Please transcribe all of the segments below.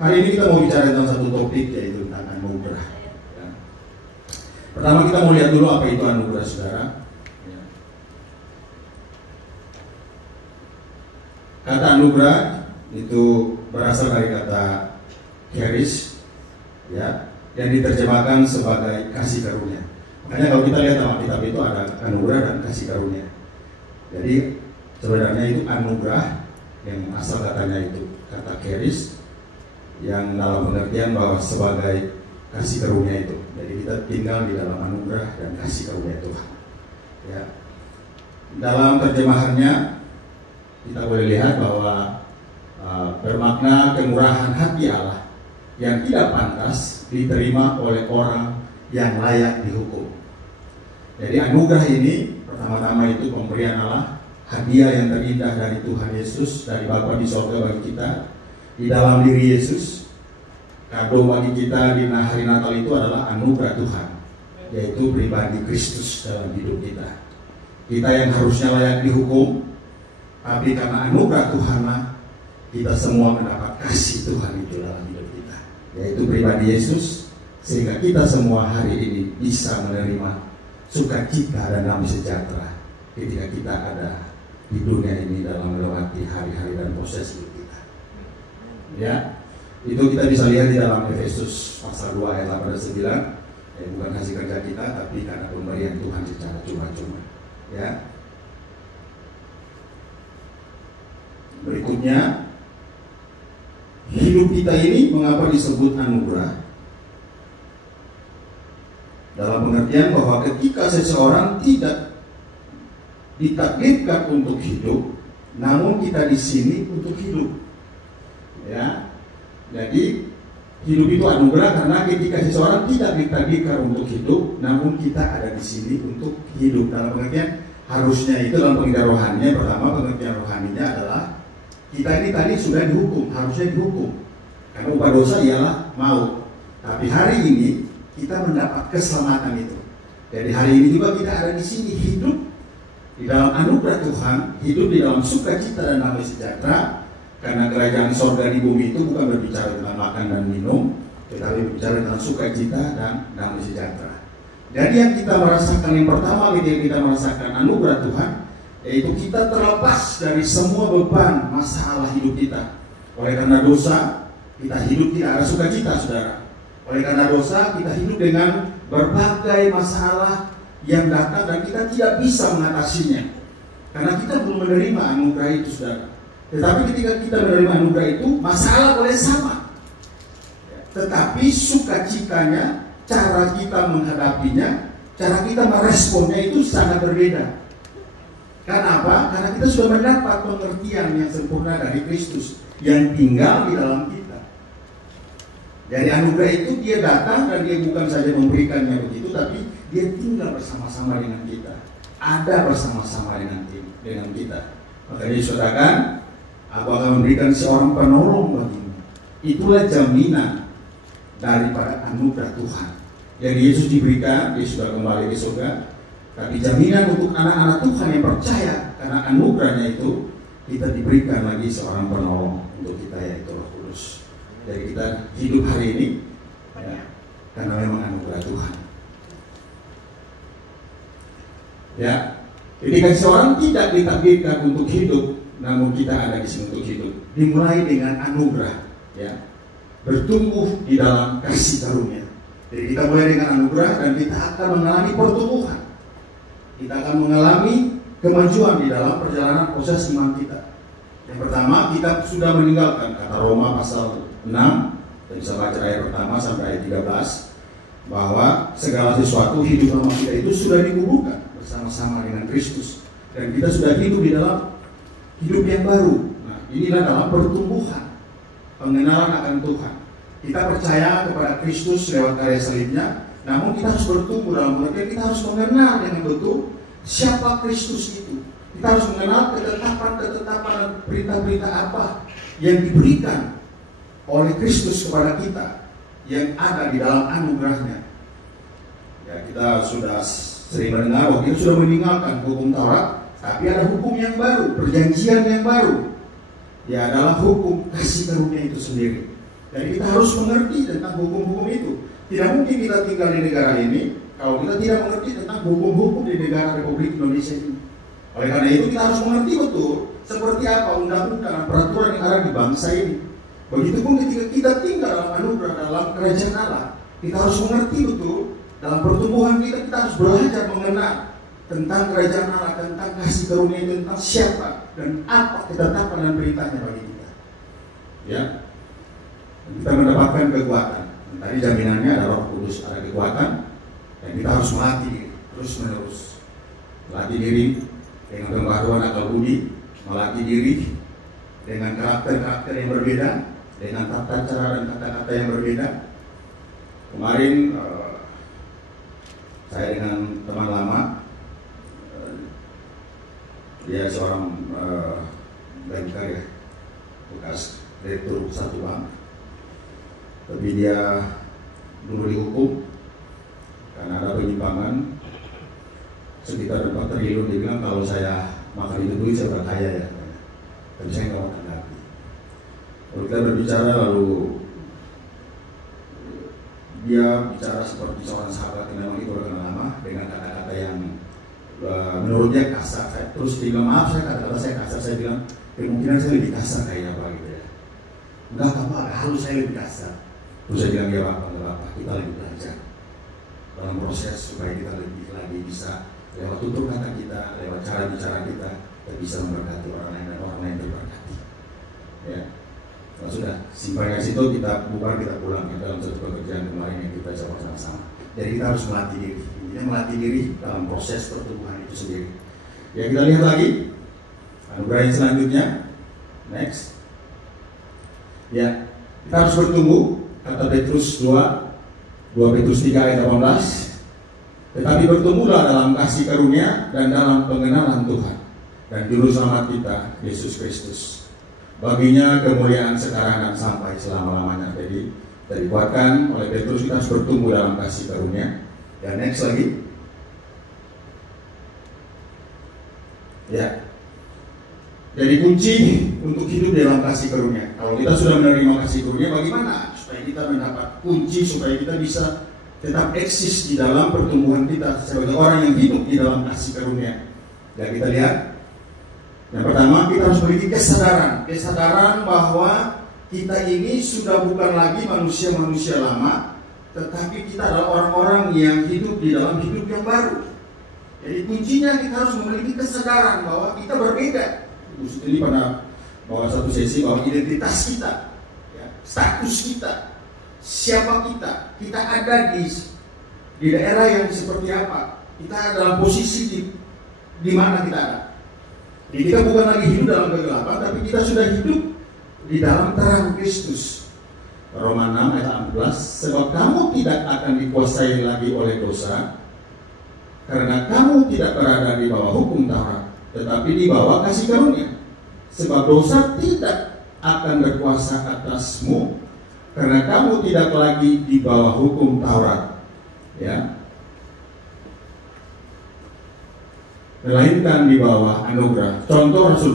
Hari ini kita mau bicara tentang satu topik, yaitu tentang anugerah. Ya. Pertama kita mau lihat dulu apa itu anugerah, saudara. Ya. Kata anugerah itu berasal dari kata charis, ya, yang diterjemahkan sebagai kasih karunia. Makanya kalau kita lihat dalam kitab itu ada anugerah dan kasih karunia. Jadi sebenarnya itu anugerah yang asal katanya itu kata charis, yang dalam pengertian bahwa sebagai kasih karunia itu. Jadi kita tinggal di dalam anugerah dan kasih karunia Tuhan. Ya. Dalam terjemahannya kita boleh lihat bahwa bermakna kemurahan hati Allah yang tidak pantas diterima oleh orang yang layak dihukum. Jadi anugerah ini pertama-tama itu pemberian Allah, hadiah yang terindah dari Tuhan Yesus, dari Bapa di sorga bagi kita. Di dalam diri Yesus, kado bagi kita di hari Natal itu adalah anugerah Tuhan, yaitu pribadi Kristus dalam hidup kita. Kita yang harusnya layak dihukum, tapi karena anugerah Tuhanlah kita semua mendapat kasih Tuhan itu dalam hidup kita, yaitu pribadi Yesus, sehingga kita semua hari ini bisa menerima sukacita dan damai sejahtera ketika kita ada di dunia ini dalam melewati hari-hari dan proses hidup kita. Ya, itu kita bisa lihat di dalam Efesus pasal 2 ayat 8 dan 9. Bukan hasil kerja kita, tapi karena pemberian Tuhan secara cuma-cuma. Ya. Berikutnya, hidup kita ini mengapa disebut anugerah? Dalam pengertian bahwa ketika seseorang tidak ditakdirkan untuk hidup, namun kita di sini untuk hidup. Ya, jadi hidup itu anugerah karena ketika seseorang tidak ditakdirkan untuk hidup, namun kita ada di sini untuk hidup. Dalam pengertian harusnya itu dalam pengertian rohaninya, pertama pengertian rohaninya adalah kita ini tadi sudah dihukum, harusnya dihukum karena upah dosa ialah maut. Tapi hari ini kita mendapat keselamatan itu. Jadi hari ini juga kita ada di sini hidup di dalam anugerah Tuhan, hidup di dalam sukacita dan damai sejahtera. Karena kerajaan sorga di bumi itu bukan berbicara tentang makan dan minum, tetapi berbicara tentang sukacita dan damai sejahtera. Jadi yang kita merasakan yang pertama ketika kita merasakan anugerah Tuhan, yaitu kita terlepas dari semua beban masalah hidup kita. Oleh karena dosa, kita hidup tidak ada sukacita, saudara. Oleh karena dosa, kita hidup dengan berbagai masalah yang datang dan kita tidak bisa mengatasinya. Karena kita belum menerima anugerah itu, saudara. Tetapi ketika kita menerima anugerah itu, masalah boleh sama. Tetapi sukacitanya, cara kita menghadapinya, cara kita meresponnya itu sangat berbeda. Kenapa? Karena kita sudah mendapat pengertian yang sempurna dari Kristus yang tinggal di dalam kita. Dari anugerah itu dia datang dan dia bukan saja memberikannya begitu, tapi dia tinggal bersama-sama dengan kita. Ada bersama-sama dengan kita. Makanya Yesus katakan, aku akan memberikan seorang penolong bagimu. Itulah jaminan daripada anugerah Tuhan. Yang Yesus diberikan, dia sudah kembali ke surga. Tapi jaminan untuk anak-anak Tuhan yang percaya, karena anugerahnya itu, kita diberikan lagi seorang penolong untuk kita, yaitu Roh Kudus. Jadi kita hidup hari ini ya, karena memang anugerah Tuhan. Ya, ketika seorang tidak ditakdirkan untuk hidup, namun kita ada di sini untuk hidup. Dimulai dengan anugerah, ya, bertumbuh di dalam kasih karunia. Jadi kita mulai dengan anugerah dan kita akan mengalami pertumbuhan. Kita akan mengalami kemajuan di dalam perjalanan proses iman kita. Yang pertama, kita sudah meninggalkan, kata Roma pasal 6, kita bisa baca ayat pertama sampai ayat 13, bahwa segala sesuatu hidup lama kita itu sudah dikuburkan bersama-sama dengan Kristus. Dan kita sudah hidup di dalam hidup yang baru. Nah, inilah dalam pertumbuhan, pengenalan akan Tuhan. Kita percaya kepada Kristus lewat karya salibnya, namun kita harus bertumbuh dalam pengertian kita harus mengenal dengan betul siapa Kristus itu. Kita harus mengenal ketetapan dan berita-berita apa yang diberikan oleh Kristus kepada kita yang ada di dalam anugerahnya. Ya, kita sudah sering mendengar bahwa kita sudah meninggalkan hukum Taurat, tapi ada hukum yang baru, perjanjian yang baru. Ya, adalah hukum kasih karunia itu sendiri. Jadi kita harus mengerti tentang hukum-hukum itu. Tidak mungkin kita tinggal di negara ini kalau kita tidak mengerti tentang hukum-hukum di negara Republik Indonesia ini. Oleh karena itu kita harus mengerti betul seperti apa undang-undang dan peraturan yang ada di bangsa ini. Begitupun ketika kita tinggal dalam anugerah, dalam kerajaan Allah, kita harus mengerti betul dalam pertumbuhan kita harus belajar mengenal tentang kerajaan Allah, tentang kasih karunia, tentang siapa dan apa ketetapan dan beritanya bagi kita. Ya, dan kita mendapatkan kekuatan. Tadi jaminannya ada Roh Kudus, ada kekuatan, dan kita harus melatih diri terus menerus. Melatih diri dengan pembaharuan akal budi, melatih diri dengan karakter-karakter yang berbeda, dengan tata cara dan kata-kata yang berbeda. Kemarin saya dengan teman lama, dia seorang banker ya, bekas direktur satu bank, tapi dia dulu dihukum karena ada penyimpangan sekitar 4 triliun. Dia bilang kalau saya makan itu duit saya udah kaya ya, tapi saya nggak mau tanggapi. Kalau kita berbicara lalu dia bicara seperti seorang sahabat yang memang itu udah lama dengan kata-kata yang menurutnya kasar. Saya terus bilang maaf, saya kata-kata saya kasar. Saya bilang kemungkinan saya lebih kasar kayaknya Pak gitu ya. Enggak apa-apa, harus saya lebih kasar. Terus saya bilang ya Pak, enggak apa-apa, kita lebih belajar dalam proses supaya kita lebih lagi bisa lewat tutur kata kita, lewat cara bicara kita bisa memberkati orang lain dan orang lain terberkati. Ya, nah, sudah simpan dari situ kita bubar, kita pulang ya, dalam satu pekerjaan kemarin yang kita coba sama-sama. Jadi kita harus melatih diri, intinya melatih diri dalam proses pertumbuhan itu sendiri. Ya, kita lihat lagi anugerah yang selanjutnya, next. Ya, kita harus bertumbuh, kata Petrus 2 Petrus 3 ayat 18. Tetapi bertumbuhlah dalam kasih karunia dan dalam pengenalan Tuhan dan Juru Selamat kita, Yesus Kristus. Baginya kemuliaan sekarang dan sampai selama-lamanya. Jadi kita dikuatkan oleh Petrus, kita harus bertumbuh dalam kasih karunia. Dan next lagi. Ya. Jadi kunci untuk hidup dalam kasih karunia. Kalau kita sudah menerima kasih karunia, bagaimana supaya kita mendapat kunci supaya kita bisa tetap eksis di dalam pertumbuhan kita sebagai orang yang hidup di dalam kasih karunia. Dan kita lihat, yang pertama kita harus memiliki kesadaran bahwa kita ini sudah bukan lagi manusia-manusia lama, tetapi kita adalah orang-orang yang hidup di dalam hidup yang baru. Jadi kuncinya kita harus memiliki kesadaran bahwa kita berbeda. Ini pada bahwa satu sesi bahwa identitas kita, ya, status kita, siapa kita ada di daerah yang seperti apa, kita dalam posisi di mana kita ada. Jadi kita bukan lagi hidup dalam kegelapan, tapi kita sudah hidup di dalam terang Kristus. Roma 6 ayat 14, sebab kamu tidak akan dikuasai lagi oleh dosa, karena kamu tidak berada di bawah hukum Taurat, tetapi di bawah kasih karunia. Sebab dosa tidak akan berkuasa atasmu, karena kamu tidak lagi di bawah hukum Taurat, ya, melainkan di bawah anugerah. Contoh Rasul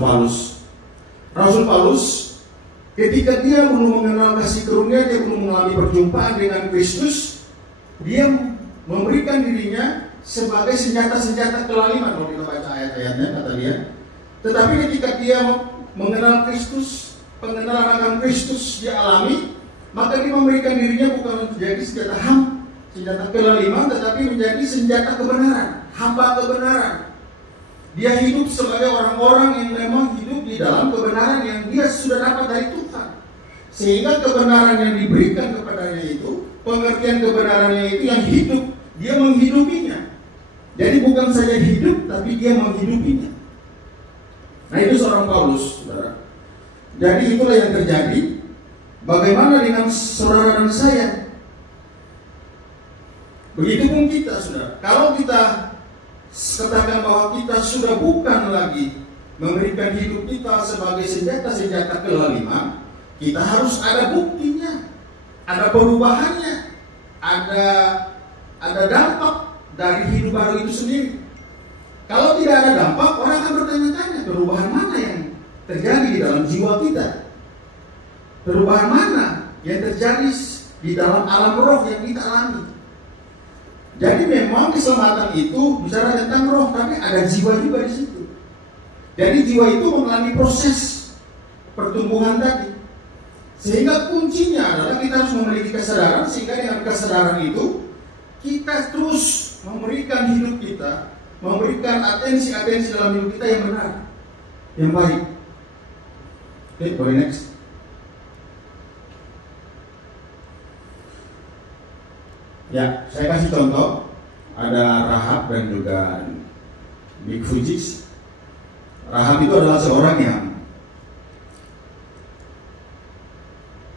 Paulus ketika dia belum mengenal kasih karunia, dia belum mengalami perjumpaan dengan Kristus, dia memberikan dirinya sebagai senjata-senjata kelaliman. Kalau kita baca ayat-ayatnya, kata dia. Tetapi ketika dia mengenal Kristus, pengenalan akan Kristus dia alami, maka dia memberikan dirinya bukan menjadi senjata kelaliman, tetapi menjadi senjata kebenaran, hamba kebenaran. Dia hidup sebagai orang-orang yang memang hidup di dalam kebenaran yang dia sudah dapat dari Tuhan. Sehingga kebenaran yang diberikan kepadanya itu, pengertian kebenarannya itu yang hidup, dia menghidupinya. Jadi bukan saja hidup, tapi dia menghidupinya. Nah, itu seorang Paulus, saudara. Jadi itulah yang terjadi. Bagaimana dengan saudara dan saya? Begitupun kita, saudara. Kalau kita katakan bahwa kita sudah bukan lagi memberikan hidup kita sebagai senjata-senjata kelaliman, kita harus ada buktinya, ada perubahannya, ada dampak dari hidup baru itu sendiri. Kalau tidak ada dampak, orang akan bertanya-tanya perubahan mana yang terjadi di dalam jiwa kita, perubahan mana yang terjadi di dalam alam roh yang kita alami. Jadi memang keselamatan itu bicara tentang roh, tapi ada jiwa juga di situ. Jadi jiwa itu mengalami proses pertumbuhan tadi. Sehingga kuncinya adalah kita harus memiliki kesadaran, sehingga dengan kesadaran itu kita terus memberikan hidup kita, memberikan atensi-atensi dalam hidup kita yang benar, yang baik. Oke, boleh next. Ya, saya kasih contoh. Ada Rahab dan juga Nick Fujis. Rahab itu adalah seorang yang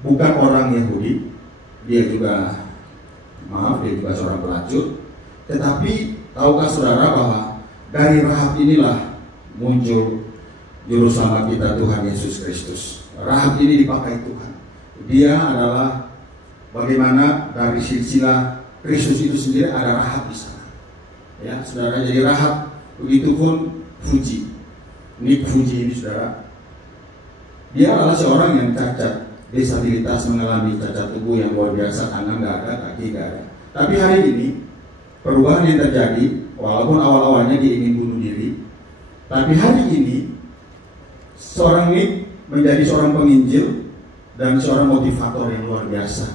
bukan orang Yahudi. Dia juga seorang pelacur. Tetapi tahukah saudara bahwa dari Rahab inilah muncul juru selamat kita, Tuhan Yesus Kristus. Rahab ini dipakai Tuhan. Dia adalah bagaimana dari silsilah Kristus itu sendiri ada Rahab di sana. Ya, saudara, jadi Rahab, begitupun Fuji. Nick Fuji ini, saudara, dia adalah seorang yang cacat, disabilitas, mengalami cacat tubuh yang luar biasa, tangan nggak ada, kaki nggak ada. Tapi hari ini perubahan yang terjadi, walaupun awal-awalnya dia ingin bunuh diri, tapi hari ini seorang Nick menjadi seorang penginjil dan seorang motivator yang luar biasa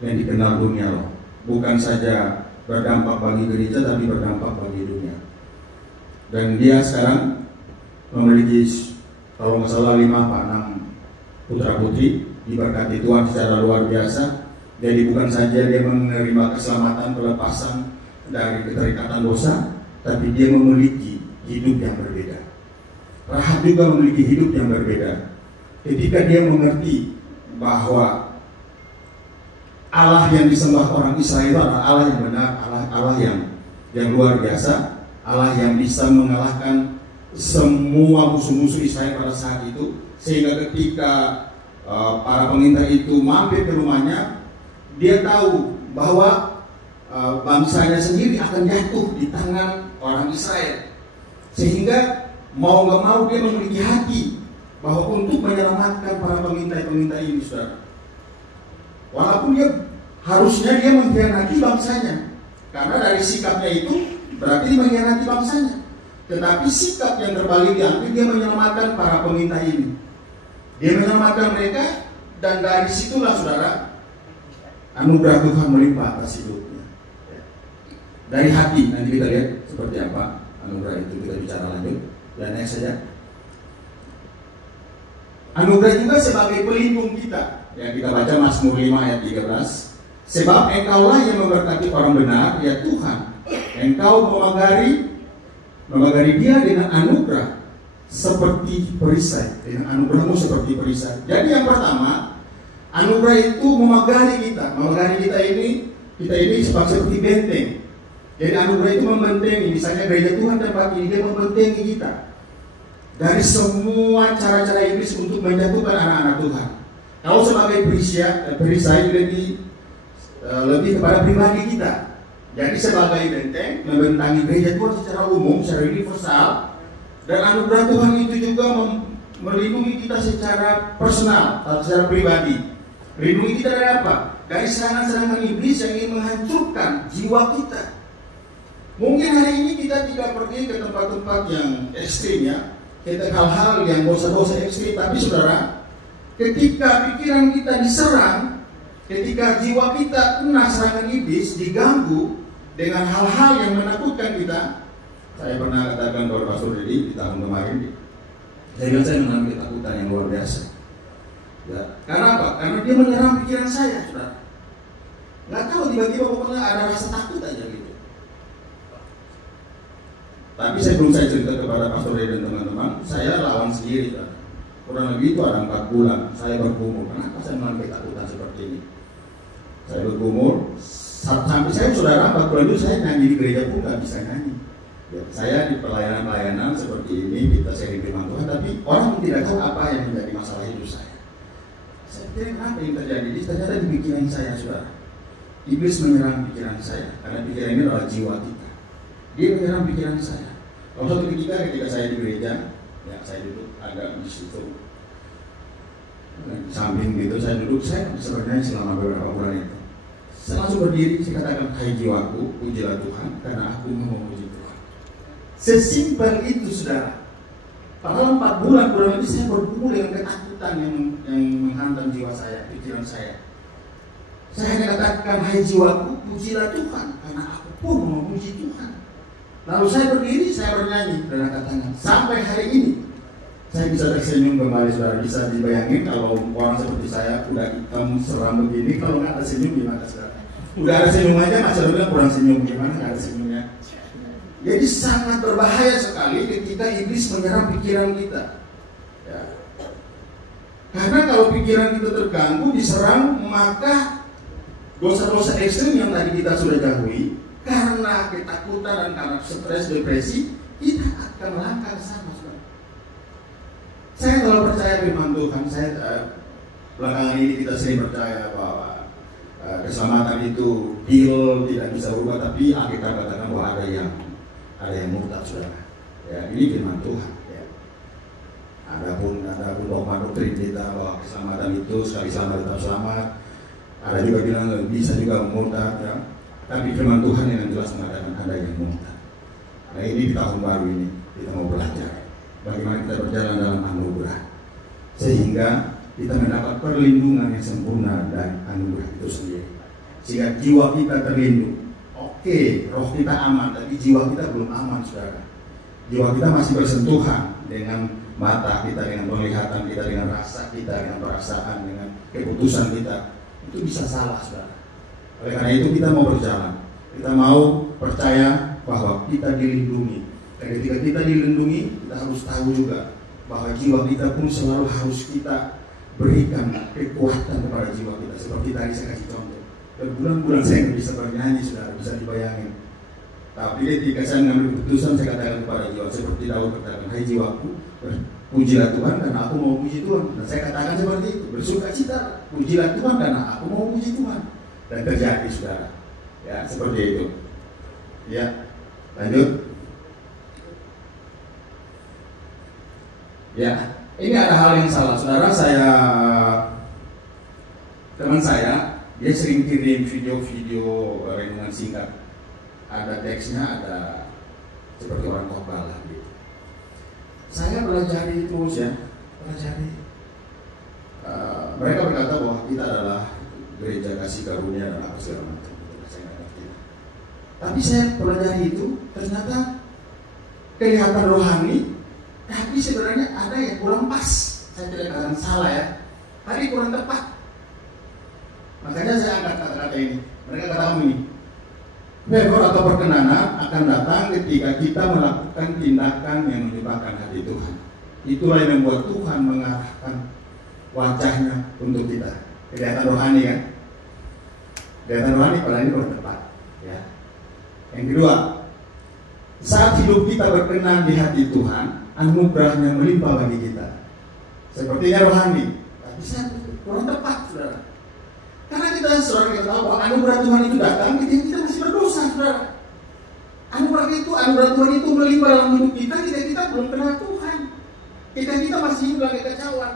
yang dikenal dunia loh. Bukan saja berdampak bagi gereja, tapi berdampak bagi dunia. Dan dia sekarang memiliki, kalau nggak salah 5 atau 6 putra putri, diberkati Tuhan secara luar biasa. Jadi bukan saja dia menerima keselamatan, pelepasan dari keterikatan dosa, tapi dia memiliki hidup yang berbeda. Rahab juga memiliki hidup yang berbeda. Ketika dia mengerti bahwa Allah yang disembah orang Israel itu adalah Allah yang benar, Allah yang luar biasa, Allah yang bisa mengalahkan semua musuh-musuh Israel pada saat itu. Sehingga ketika para pengintai itu mampir ke rumahnya, dia tahu bahwa bangsanya sendiri akan jatuh di tangan orang Israel. Sehingga mau gak mau dia memiliki hati bahwa untuk menyelamatkan para pengintai-pengintai ini, saudara. Walaupun harusnya dia mengkhianati bangsanya, karena dari sikapnya itu berarti mengkhianati bangsanya. Tetapi sikap yang terbalik diambil, dia menyelamatkan para pengintai ini. Dia menyelamatkan mereka, dan dari situlah, saudara, anugerah Tuhan melimpah atas hidupnya. Dari hati, nanti kita lihat seperti apa anugerah itu, kita bicara lanjut. Dan next saja. Anugerah juga sebagai pelindung kita. Yang kita baca Mazmur 5 ayat 13. Sebab Engkaulah yang memberkati orang benar, ya Tuhan. Engkau memagari dia dengan anugerah seperti perisai. Dengan anugerahmu seperti perisai. Jadi yang pertama, anugerah itu memagari kita. Memagari kita ini seperti benteng. Jadi anugerah itu membentengi. Misalnya gereja Tuhan tempat ini, dia membentengi kita dari semua cara-cara iblis untuk menjatuhkan anak-anak Tuhan. Kalau sebagai perisai lebih kepada pribadi kita. Jadi sebagai benteng membentangi gereja Tuhan secara umum, secara universal. Dan anugerah Tuhan itu juga melindungi kita secara personal, secara pribadi. Melindungi kita dari apa? Dari serangan-serangan iblis yang ingin menghancurkan jiwa kita. Mungkin hari ini kita tidak pergi ke tempat-tempat yang ekstrim, ya, kita hal-hal yang dosa-dosa ekstrim. Tapi saudara, ketika pikiran kita diserang, ketika jiwa kita kena serangan iblis, diganggu dengan hal-hal yang menakutkan kita. Saya pernah katakan kepada Pastor Dedi di tahun kemarin, saya mengalami ketakutan yang luar biasa. Ya, karena apa? Karena dia menyerang pikiran saya, saudara. Nggak tahu, tiba-tiba pokoknya ada rasa takut aja gitu. Tapi sebelum saya cerita kepada Pastor Dedi dan teman-teman, saya lawan sendiri, saudara. Kurang lebih itu ada 4 bulan saya bergumul. Kenapa saya mengalami ketakutan seperti ini? Saya bergumul sampai saya, saudara, 4 bulan itu saya nyanyi di gereja pun nggak bisa nyanyi. Ya, saya di pelayanan-pelayanan seperti ini, kita sharing firman Tuhan, tapi orang tidak tahu apa yang menjadi masalah hidup saya. Saya pikir apa yang terjadi? Ternyata di pikiran saya, saudara. Iblis menyerang pikiran saya, karena pikiran ini adalah jiwa kita. Dia menyerang pikiran saya. Kalau suatu ketika saya di gereja, ya saya duduk agak di situ. Di samping gitu saya duduk, saya sebenarnya selama beberapa bulan itu saya langsung berdiri, saya katakan, hai jiwaku, pujilah Tuhan karena aku mau memuji Tuhan. Sesimpel itu saudara. Padahal 4 bulan kurang lebih saya bergumul dengan ketakutan yang menghantam jiwa saya, pikiran saya. Saya hanya katakan, hai jiwaku, pujilah Tuhan karena aku pun mau memuji Tuhan. Lalu saya berdiri, saya bernyanyi dan angkat tangan. Sampai hari ini saya bisa tersenyum kembali, saudara. Bisa dibayangin kalau orang seperti saya udah hitam seram begini, kalau nggak ada senyum gimana, saudara? Udah ada senyum aja masih ada bilang kurang senyum, gimana nggak ada senyumnya? Jadi sangat berbahaya sekali ketika iblis menyerang pikiran kita. Ya. Karena kalau pikiran kita terganggu, diserang, maka dosa-dosa ekstrim yang tadi kita sudah jauhi, karena ketakutan dan karena stres, depresi, kita akan melangkah ke sana. Saya kalau percaya firman Tuhan, saya belakangan ini kita sering percaya bahwa keselamatan itu deal tidak bisa berubah, tapi Alkitab katakan bahwa ada yang murtad, saudara. Ya, ini firman Tuhan. Ya. Adapun dogma doktrin kita bahwa keselamatan itu sekali selamat tetap selamat. Ada juga bilang bisa juga murtad, ya. Tapi firman Tuhan yang jelas mengatakan ada yang murtad. Nah, ini di tahun baru ini kita mau belajar bagaimana kita berjalan dalam anugerah, sehingga kita mendapat perlindungan yang sempurna dari anugerah itu sendiri, sehingga jiwa kita terlindung. Oke, roh kita aman, tapi jiwa kita belum aman, saudara. Jiwa kita masih bersentuhan dengan mata kita, dengan penglihatan kita, dengan rasa kita, dengan perasaan, dengan keputusan kita. Itu bisa salah, saudara. Oleh karena itu kita mau berjalan, kita mau percaya bahwa kita dilindungi. Dan ketika kita dilindungi, kita harus tahu juga bahwa jiwa kita pun selalu harus kita berikan kekuatan kepada jiwa kita. Seperti tadi saya kasih contoh, berbulan-bulan saya nggak bisa bernyanyi, saudara, bisa dibayangin. Tapi ketika saya mengambil keputusan, saya katakan kepada jiwa, seperti Daud katakan, hai jiwaku, pujilah Tuhan karena aku mau puji Tuhan. Dan saya katakan seperti itu, bersuka cita, pujilah Tuhan karena aku mau puji Tuhan. Dan terjadi, saudara. Ya, seperti itu. Ya, lanjut. Ya, ini ada hal yang salah, saudara. Teman saya, dia sering kirim video-video renungan singkat. Ada teksnya, ada seperti orang khotbah lah gitu. Saya pelajari terus ya, pelajari. Mereka berkata bahwa kita adalah gereja kasih karunia dan apa segala macam. Saya nggak ngerti. Tapi saya pelajari itu, ternyata kelihatan rohani. Tapi sebenarnya ada yang kurang pas. Saya tidak katakan salah ya, tapi kurang tepat. Makanya saya angkat kata-kata ini. Mereka katakan ini, favor atau perkenanan akan datang ketika kita melakukan tindakan yang menyebabkan hati Tuhan. Itulah yang membuat Tuhan mengarahkan wajahnya untuk kita. Kelihatan rohani kan? Kelihatan rohani pada ini kurang tepat. Ya. Yang kedua, saat hidup kita berkenan di hati Tuhan, anugerahnya melimpah bagi kita. Sepertinya rohani, tapi saya kurang tepat, saudara. Karena kita tahu bahwa anugerah Tuhan itu datang ketika kita masih berdosa, saudara. Anugerah Tuhan itu melimpah dalam hidup kita ketika kita belum kenal Tuhan. Ketika kita masih hidup dalam kekacauan.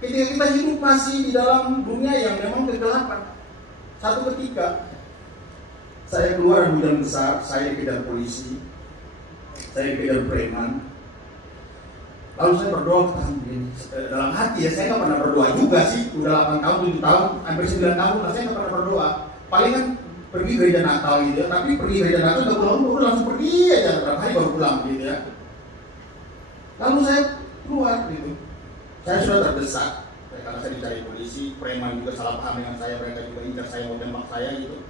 Ketika kita hidup masih di dalam dunia yang memang kegelapan. Satu ketika saya keluar hujan besar, saya dikejar polisi, saya dikejar preman. Lalu saya berdoa ketahuan begini, dalam hati ya, saya nggak pernah berdoa juga sih. Udah 8 tahun, 7 tahun, hampir 9 tahun, saya nggak pernah berdoa. Paling kan pergi gereja Natal gitu ya, tapi pergi gereja Natal udah pulang, udah langsung pergi aja, berapa hari baru pulang gitu ya. Lalu saya keluar gitu, saya sudah terdesak, karena saya dicari polisi, preman juga salah paham dengan saya, mereka juga incar saya, mau tembak saya gitu.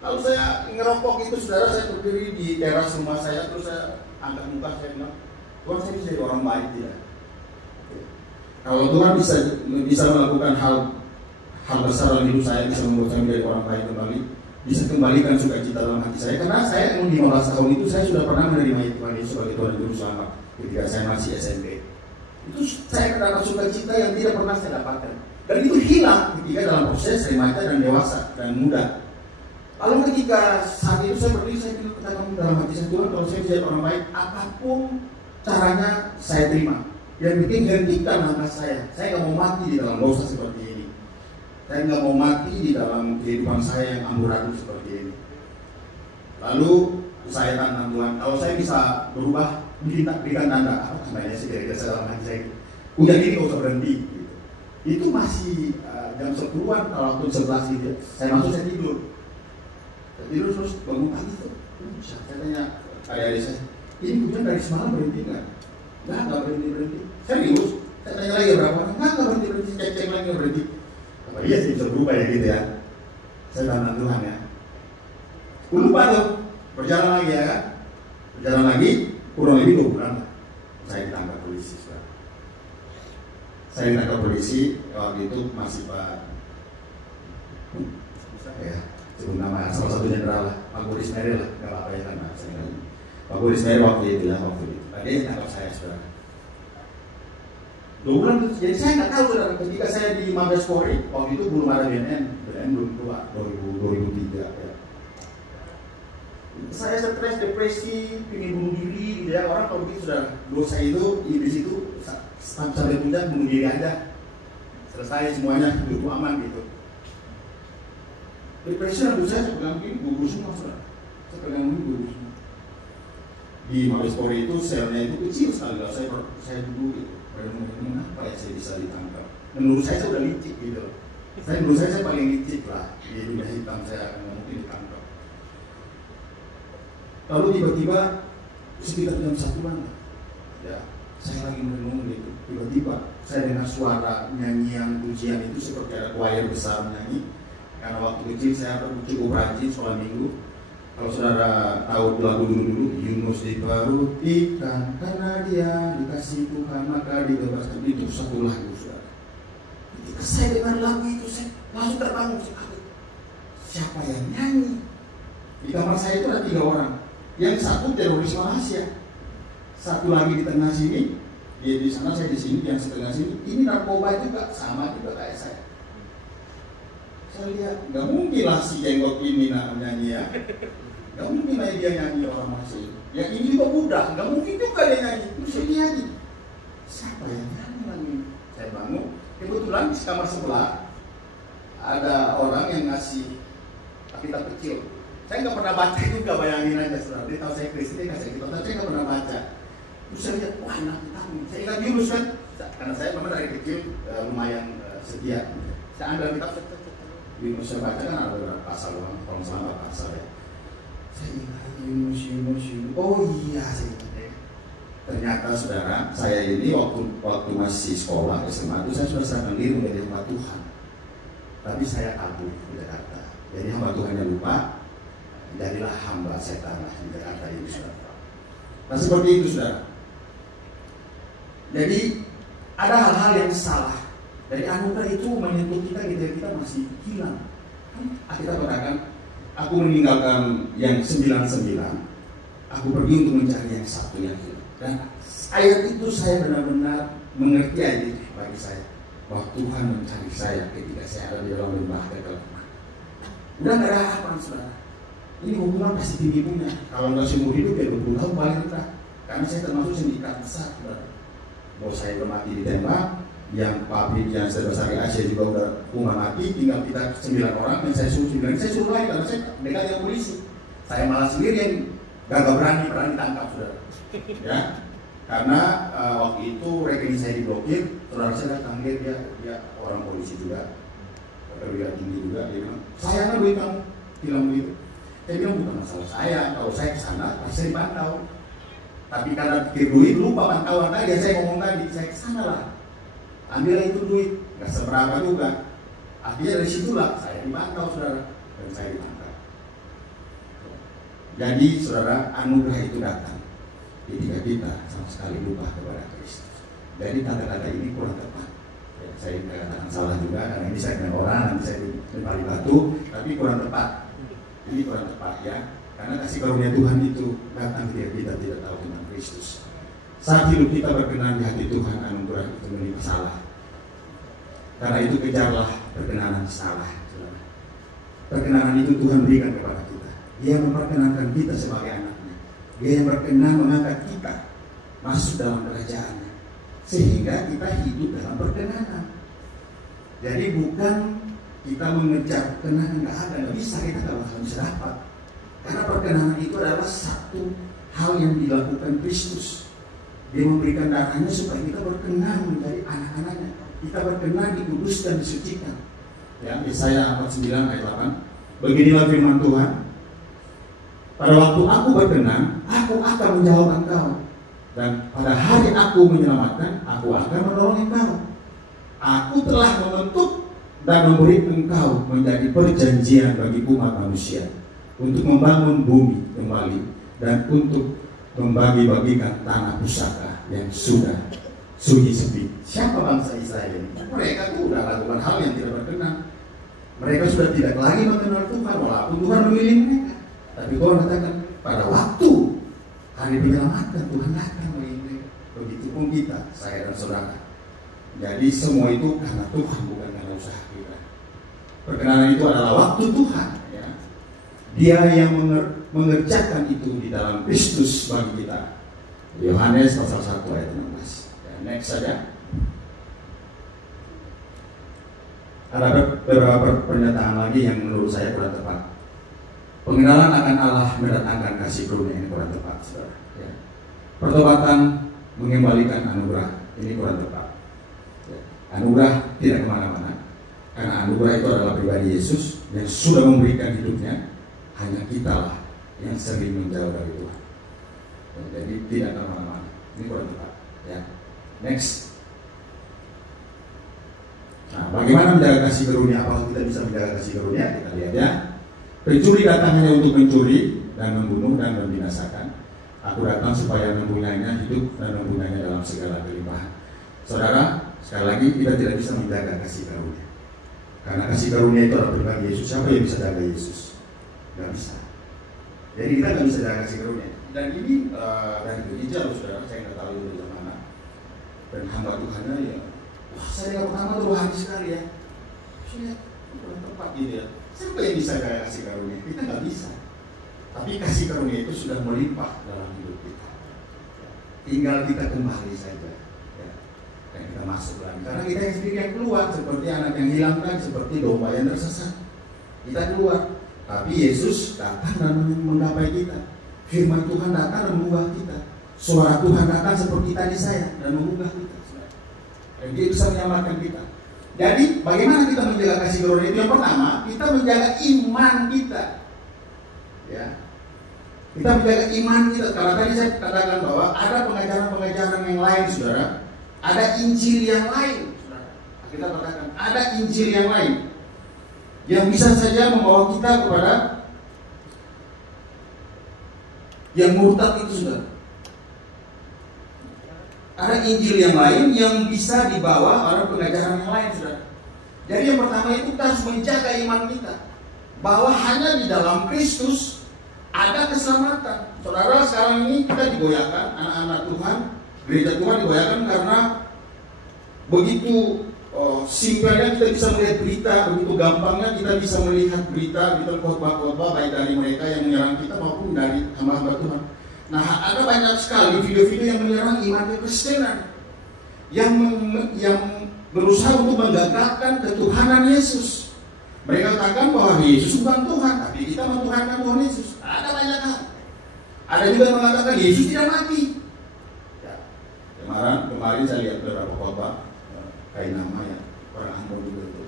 Lalu saya ngerokok gitu, saudara, saya berdiri di teras rumah saya, terus saya angkat muka, saya bilang, Tuhan, saya bisa jadi orang baik tidak? Kalau Tuhan bisa melakukan hal besar dalam hidup saya, bisa membuat saya menjadi orang baik kembali, bisa kembalikan sukacita dalam hati saya. Karena saya 15 tahun itu saya sudah pernah menerima Tuhan Yesus sebagai Tuhan dan Juru Selamat ketika saya masih SMP. Itu saya mendapat sukacita yang tidak pernah saya dapatkan. Dan itu hilang ketika dalam proses remaja dan dewasa dan muda. Lalu ketika saat itu saya berdiri, saya bilang dalam hati saya, Tuhan, kalau saya jadi orang baik, apapun caranya saya terima. yang bikin hentikan langkah saya. Saya nggak mau mati di dalam dosa seperti ini. Saya nggak mau mati di dalam kehidupan saya yang amburadul seperti ini. Lalu saya tantang Tuhan, kalau saya bisa berubah, berikan tanda apa namanya sih kira-kira dalam hati saya. Udah ini nggak usah berhenti. Gitu. Itu masih jam 10-an kalau waktu 11 gitu. Saya masuk, saya tidur. Saya tidur terus bangun pagi tuh. Saya tanya adik-adik saya, ini hujan dari semalam berhenti nggak? Nggak berhenti. Serius? Saya tanya lagi berapa orang? Nggak berhenti. Cek lagi nggak berhenti. Apa iya sih bisa berubah ya gitu ya? Saya tantang Tuhan ya. Lupa tuh, berjalan lagi ya kan? Berjalan lagi, kurang lebih 2 bulan lah. Saya ditangkap polisi. Saya ditangkap polisi, waktu itu masih Pak ya, sebut nama salah satu jenderal lah, Pak Boris Meril lah, nggak apa-apa ya kan Pak Boris Meril waktu itu. Tadi tangkap saya saudara. 2 bulan itu, jadi saya nggak tahu saudara, ketika saya di Mabes Polri, waktu itu belum ada BNN belum keluar, 2003 ya. Saya stres, depresi, ingin bunuh diri, gitu ya. Orang kalau begitu sudah dosa itu, iblis itu sampai puncak bunuh diri aja, selesai semuanya, hidup aman gitu. Depresi lalu saya pegang ini gugur semua, saudara. Saya pegang ini gugur semua. Di Mabes Polri itu selnya itu kecil sekali, kalau saya dulu gitu. Kenapa ya saya bisa ditangkap? Menurut saya sudah licik gitu. Menurut saya paling licik lah di dunia hitam, saya nggak mungkin ditangkap. Lalu tiba-tiba sekitar jam 1-an ya, saya lagi merenung gitu. Tiba-tiba saya dengar suara nyanyian pujian itu seperti ada choir besar menyanyi. Karena waktu kecil saya cukup rajin sekolah minggu. Kalau saudara tahu lagu dulu-dulu, Yunus diperhatikan karena dia dikasih Tuhan maka dibebaskan, itu satu lagu saudara. Ketika saya dengar lagu itu, saya langsung terbangun. Siapa yang nyanyi? Di kamar saya itu ada 3 orang. Yang satu teroris Malaysia, satu lagi di tengah sini, dia di sana, saya di sini, yang setengah sini. Ini narkoba juga, sama juga kayak saya. Saya lihat, nggak mungkin lah si jenggot ini nyanyi ya, nggak mungkin lah dia nyanyi orang Malaysia. Yang ini juga budak, nggak mungkin juga dia nyanyi. Terus saya nyanyi, siapa yang nyanyi lagi? Saya bangun, kebetulan di kamar sebelah ada orang yang ngasih kitab kecil. Saya nggak pernah baca juga, bayangin aja saudara. Dia tahu saya Kristen, dia kasih kitab, saya nggak pernah baca. Terus saya lihat, wah enak kitab ini. Saya ingat Yunus kan, karena saya memang dari kecil lumayan setia. Saya ambil kitab, Yunus saya baca kan ada beberapa pasal, kalau salah pasal ya. Saya ingat Yunus. Oh iya, saya ingat. Ternyata saudara, saya ini waktu masih sekolah SMA itu saya sudah serahkan diri menjadi hamba Tuhan. Tapi saya kabur di Jakarta. Jadi hamba Tuhannya lupa. Jadilah hamba setan lah di Jakarta ini saudara. Nah seperti itu saudara. Jadi ada hal-hal yang salah. Dari anugerah itu menyentuh kita masih hilang. Kita katakan, aku meninggalkan yang 99, aku pergi untuk mencari yang satu yang hilang. Dan ayat itu saya benar-benar mengerti aja bagi saya bahwa Tuhan mencari saya ketika saya ada di dalam lembah kegelapan. Udah gak ada harapan saudara. Ini hukuman pasti tinggi punya. Kalau nggak seumur hidup ya 20 tahun paling rendah. Karena saya termasuk sindikat besar. Bos saya udah mati ditembak, yang pabrik yang sebesar di Asia juga udah hukuman mati. Tinggal kita 9 orang dan saya suruh 9. Saya suruh lagi karena saya dekat dengan polisi. Saya malah sendiri yang gak berani ditangkap saudara. Ya, karena waktu itu rekening saya diblokir. Saudara saya datang dia orang polisi juga, perwira tinggi juga. Dia bilang, saya nggak duit kamu, bilang begitu. Saya bilang bukan masalah saya, kalau saya kesana pasti saya dipantau. Tapi karena pikir duit lupa pantauan tadi, saya ngomong tadi, saya kesana lah, ambillah itu duit, nggak seberapa juga. Akhirnya dari situlah saya dipantau saudara, dan saya dipantau. Jadi saudara, anugerah itu datang ketika kita sama sekali lupa kepada Kristus. Jadi kata-kata ini kurang tepat. Ya, saya katakan salah juga karena ini saya dengan orang, nanti saya lempari batu, tapi kurang tepat. Ini kurang tepat ya, karena kasih karunia Tuhan itu datang ketika kita tidak tahu tentang Kristus. Saat hidup kita berkenan di hati Tuhan, anugerah itu menerima salah. Karena itu kejarlah perkenanan salah. Perkenanan itu Tuhan berikan kepada kita. Dia memperkenankan kita sebagai anaknya. Dia yang berkenan mengangkat kita masuk dalam kerajaannya. sehingga kita hidup dalam perkenanan. Jadi bukan kita mengejar kenanan, nggak bisa, kita nggak bakal bisa dapat. Karena perkenanan itu adalah satu hal yang dilakukan Kristus. Dia memberikan darahnya supaya kita berkenan menjadi anak-anaknya. Kita berkenan, dikuduskan, disucikan. Ya, Yesaya 49 ayat 8. Beginilah firman Tuhan. Pada waktu aku berkenan, aku akan menjawab engkau. Dan pada hari aku menyelamatkan, aku akan menolong engkau. Aku telah membentuk dan memberi engkau menjadi perjanjian bagi umat manusia, untuk membangun bumi kembali dan untuk membagi-bagikan tanah pusaka yang sudah sunyi sepi. Siapa bangsa Israel ini? Mereka tuh udah lakukan hal yang tidak berkenan. Mereka sudah tidak lagi mengenal Tuhan, walaupun Tuhan memilih mereka. Tapi Tuhan katakan, pada waktu hari penyelamatan Tuhan akan memilih mereka. Begitupun kita, saya dan saudara. Jadi semua itu karena Tuhan, bukan karena usaha kita. Perkenanan itu adalah waktu Tuhan, ya. Dia yang mengerjakan itu di dalam Kristus bagi kita. Yohanes pasal 1 ayat 16. Ya, next saja. Ada beberapa pernyataan lagi yang menurut saya kurang tepat. Pengenalan akan Allah mendatangkan kasih karunia, ini kurang tepat, saudara. Ya. Pertobatan mengembalikan anugerah, ini kurang tepat. Ya. Anugerah tidak kemana-mana, karena anugerah itu adalah pribadi Yesus yang sudah memberikan hidupnya. Hanya kitalah yang sering menjauh dari Tuhan. Ya, jadi tidak kemana-mana, ini kurang tepat. Ya. Next. Nah, bagaimana menjaga kasih karunia? Apakah kita bisa menjaga kasih karunia? Kita lihat ya. Pencuri datang hanya untuk mencuri dan membunuh dan membinasakan. Aku datang supaya mempunyainya hidup dan mempunyainya dalam segala kelimpahan. Saudara, sekali lagi kita tidak bisa menjaga kasih karunia. Karena kasih karunia itu adalah pribadi Yesus. Siapa yang bisa jaga Yesus? Gak bisa. Jadi kita gak bisa jaga kasih karunia. Dan ini dari gereja, saudara, saya nggak tahu itu dari mana. Dan hamba Tuhannya ya, wah, saya yang pertama tuh rohani sekali ya. Saya kurang tepat gitu ya. Siapa yang bisa jaga kasih karunia? Kita nggak bisa. Tapi kasih karunia itu sudah melimpah dalam hidup kita. Tinggal kita kembali saja. Ya. Dan kita masuk lagi. Karena kita yang sendiri yang keluar, seperti anak yang hilang kan, seperti domba yang tersesat. Kita keluar. Tapi Yesus datang dan menggapai kita. Firman Tuhan datang dan mengubah kita. Suara Tuhan datang seperti tadi saya dan mengubah kita. Dan dia bisa menyelamatkan kita. Jadi bagaimana kita menjaga kasih karunia itu? Yang pertama, kita menjaga iman kita. Ya. Kita menjaga iman kita. Karena tadi saya katakan bahwa ada pengajaran-pengajaran yang lain, saudara. Ada Injil yang lain, saudara. Kita katakan ada Injil yang lain yang bisa saja membawa kita kepada yang murtad itu, saudara. Ada Injil yang lain yang bisa dibawa oleh pengajaran yang lain, saudara. Jadi yang pertama itu kita harus menjaga iman kita, bahwa hanya di dalam Kristus ada keselamatan. Saudara, sekarang ini kita digoyahkan, anak-anak Tuhan, gereja Tuhan digoyahkan karena begitu simpelnya kita bisa melihat berita, begitu gampangnya kita bisa melihat berita, kita khotbah-khotbah baik dari mereka yang menyerang kita maupun dari hamba-hamba Tuhan. Nah, ada banyak sekali video-video yang menyerang iman kekristenan, yang berusaha untuk menggagalkan ketuhanan Yesus. Mereka katakan bahwa Yesus bukan Tuhan, tapi kita mentuhankan Tuhan Yesus. Ada banyak hal. Ada juga yang mengatakan Yesus tidak mati. Ya. Kemarin saya lihat beberapa khotbah, kayak namanya orang Ambon juga itu.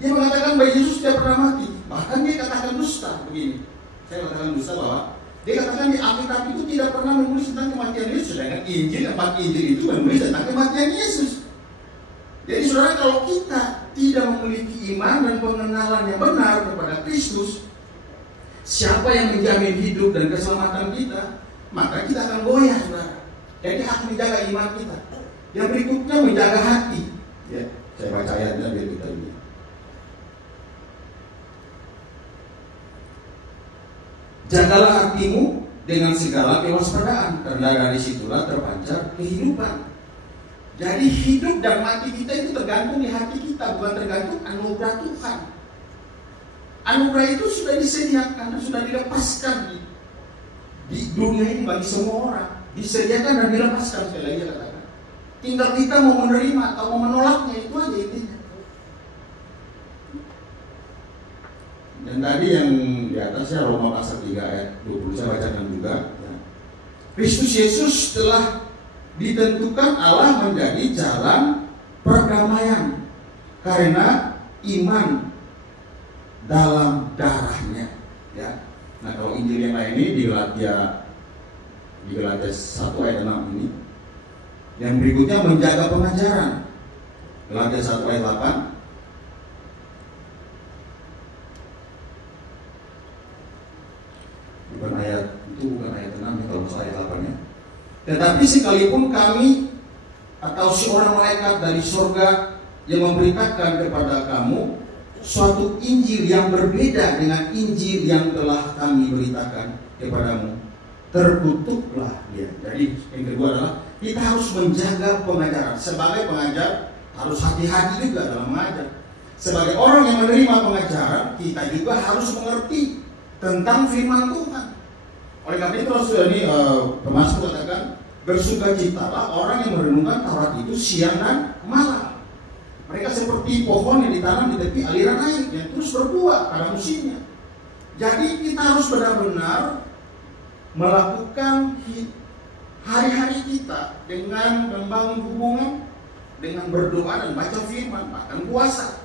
Dia mengatakan bahwa Yesus tidak pernah mati. Bahkan dia katakan dusta begini. Saya katakan dusta bahwa dia katakan di Alkitab itu tidak pernah menulis tentang kematian Yesus. Sedangkan Injil, 4 Injil itu menulis tentang kematian Yesus. Jadi saudara, kalau kita tidak memiliki iman dan pengenalan yang benar kepada Kristus, siapa yang menjamin hidup dan keselamatan kita, maka kita akan goyah, saudara. Jadi harus menjaga iman kita. Yang berikutnya menjaga hati. Ya, saya baca ayatnya biar kita lihat. Jagalah hatimu dengan segala kewaspadaan, karena dari situlah terpancar kehidupan. Jadi hidup dan mati kita itu tergantung di hati kita, bukan tergantung anugerah Tuhan. Anugerah itu sudah disediakan, sudah dilepaskan di dunia ini bagi semua orang. Disediakan dan dilepaskan, sekali lagi katakan. Tinggal kita mau menerima atau mau menolaknya, itu aja intinya. Dan tadi yang di atasnya Roma pasal 3 ayat 20 saya bacakan juga. Ya. Kristus Yesus telah ditentukan Allah menjadi jalan perdamaian karena iman dalam darahnya. Ya. Nah kalau Injil yang lain ini di Galatia 1 ayat 6 ini. Yang berikutnya menjaga pengajaran. Galatia 1 ayat 8. Bukan ayat 6 ya, kalau ayat 8 ya. Tetapi sekalipun kami atau seorang malaikat dari surga yang memberitakan kepada kamu suatu Injil yang berbeda dengan Injil yang telah kami beritakan kepadamu, terkutuklah dia. Jadi yang kedua adalah kita harus menjaga pengajaran. Sebagai pengajar harus hati-hati juga dalam mengajar. Sebagai orang yang menerima pengajaran, kita juga harus mengerti tentang firman Tuhan. Oleh karena itu Rasul ini termasuk katakan, bersukacitalah orang yang merenungkan Taurat itu siang dan malam. Mereka seperti pohon yang ditanam di tepi aliran air yang terus berbuah pada musimnya. Jadi kita harus benar-benar melakukan hari-hari kita dengan membangun hubungan, dengan berdoa dan baca firman, bahkan puasa.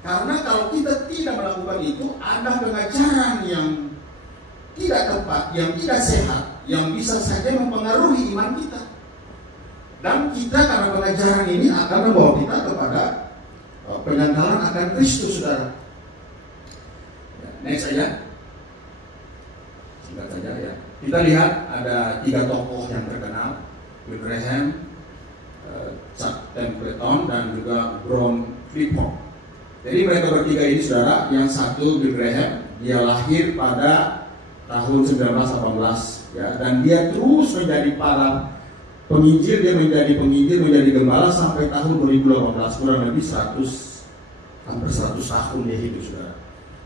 Karena kalau kita tidak melakukan itu, ada pengajaran yang tidak tepat, yang tidak sehat, yang bisa saja mempengaruhi iman kita. Dan kita karena pengajaran ini akan membawa kita kepada penyangkalan akan Kristus, saudara. Ya, next saja. Singkat saja ya. Kita lihat ada 3 tokoh yang terkenal, Billy Graham, Chuck Templeton, dan juga Brown Clifford. Jadi mereka bertiga ini, saudara, yang satu Billy Graham, dia lahir pada tahun 1918 ya, dan dia terus menjadi para penginjil, dia menjadi penginjil, menjadi gembala sampai tahun 2018, kurang lebih hampir 100 tahun dia hidup, saudara.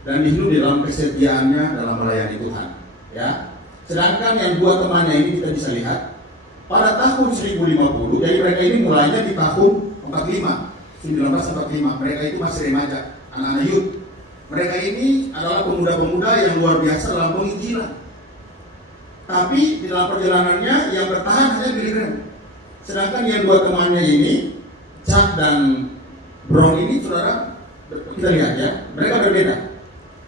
Dan dia hidup di dalam kesetiaannya dalam melayani Tuhan ya. Sedangkan yang 2 temannya ini kita bisa lihat pada tahun 1050, jadi mereka ini mulainya di tahun 1945, mereka itu masih remaja, anak-anak youth. Mereka ini adalah pemuda-pemuda yang luar biasa dalam penginjilan. Tapi di dalam perjalanannya yang bertahan hanya Billy Graham. Sedangkan yang 2 temannya ini, Chuck dan Brown ini, saudara, kita lihat ya, mereka berbeda.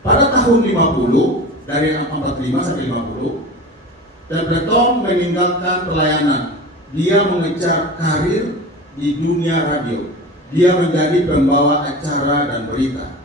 Pada tahun 50, dari 45 sampai 50, Templeton meninggalkan pelayanan. Dia mengejar karir di dunia radio. Dia menjadi pembawa acara dan berita,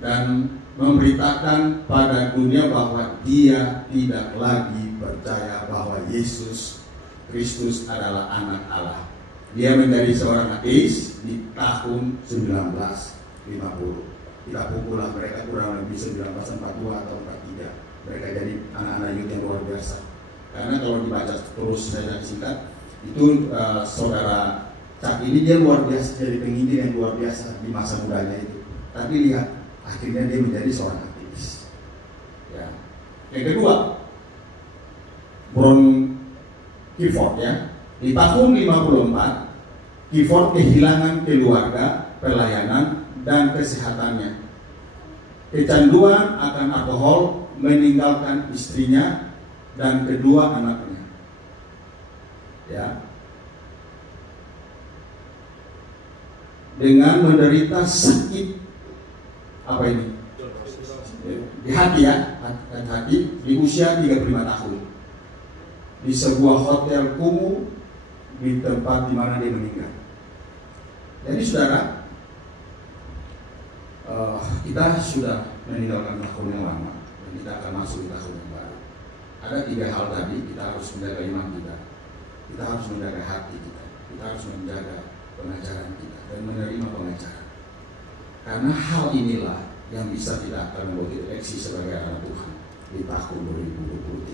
dan memberitakan pada dunia bahwa dia tidak lagi percaya bahwa Yesus Kristus adalah anak Allah. Dia menjadi seorang ateis di tahun 1950. Kita pukullah mereka kurang lebih 1942 atau 43. Mereka jadi anak-anak youth yang luar biasa. Karena kalau dibaca terus saya singkat, itu saudara Chuck ini dia luar biasa, jadi penginjil yang luar biasa di masa mudanya itu. Tapi lihat, akhirnya dia menjadi seorang aktivis. Ya. Yang kedua, Brown Clifford ya. Di tahun 54, Clifford kehilangan keluarga, pelayanan, dan kesehatannya. Kecanduan akan alkohol meninggalkan istrinya dan kedua anaknya. Ya. Dengan menderita sakit apa ini? Di hati ya, hati di usia 35 tahun. Di sebuah hotel kumuh di tempat di mana dia meninggal. Jadi saudara, kita sudah meninggalkan tahun yang lama dan kita akan masuk di tahun yang baru. Ada 3 hal tadi, kita harus menjaga iman kita, kita harus menjaga hati kita harus menjaga pengajaran kita dan menerima pengajaran. Karena hal inilah yang bisa kita akan membuat kita eksis sebagai anak Tuhan di tahun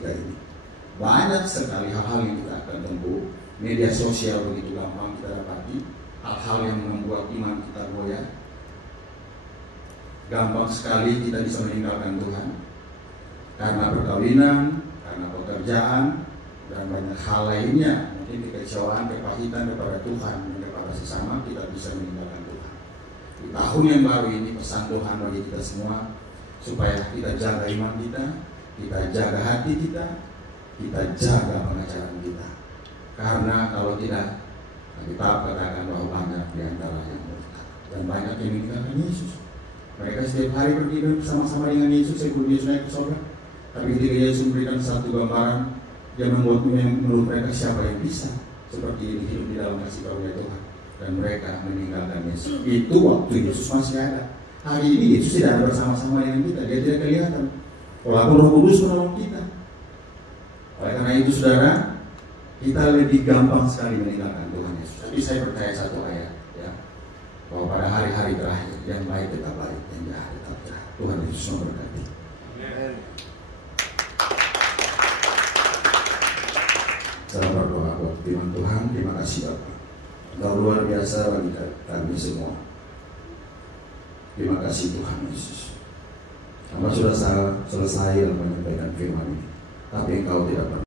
2023 ini. Banyak sekali hal-hal yang kita akan tempuh. Media sosial begitu gampang kita dapati, hal-hal yang membuat iman kita goyah. Gampang sekali kita bisa meninggalkan Tuhan karena perkawinan, karena pekerjaan, dan banyak hal lainnya mungkin kekecewaan, kepahitan kepada Tuhan dan kepada sesama, kita bisa meninggalkan Tuhan. Di tahun yang baru ini pesan Tuhan bagi kita semua, supaya kita jaga iman kita jaga hati kita jaga pengajaran kita. Karena kalau tidak, kita katakan bahwa banyak di antara yang murtad dan banyak yang meninggalkan Yesus. Mereka setiap hari pergi bersama-sama dengan Yesus sebelum Yesus naik ke surga. Tapi ketika Yesus memberikan satu gambaran yang membuat menurut mereka siapa yang bisa seperti ini hidup di dalam kasih karunia Tuhan, dan mereka meninggalkan Yesus. Itu waktu Yesus masih ada. Hari ini Yesus tidak ada bersama-sama dengan kita, dia tidak kelihatan. Walaupun Roh Kudus menolong kita. Oleh karena itu saudara, kita lebih gampang sekali meninggalkan Tuhan Yesus. Tapi saya percaya satu ayat, ya, bahwa pada hari-hari terakhir yang baik tetap baik, yang jahat tetap jahat. Tuhan Yesus memberkati. Amen. Saya berdoa buat firman Tuhan. Terima kasih Bapak, Engkau luar biasa bagi kami semua. Terima kasih Tuhan Yesus. Hamba sudah selesai menyampaikan firman ini, tapi Engkau tidak pernah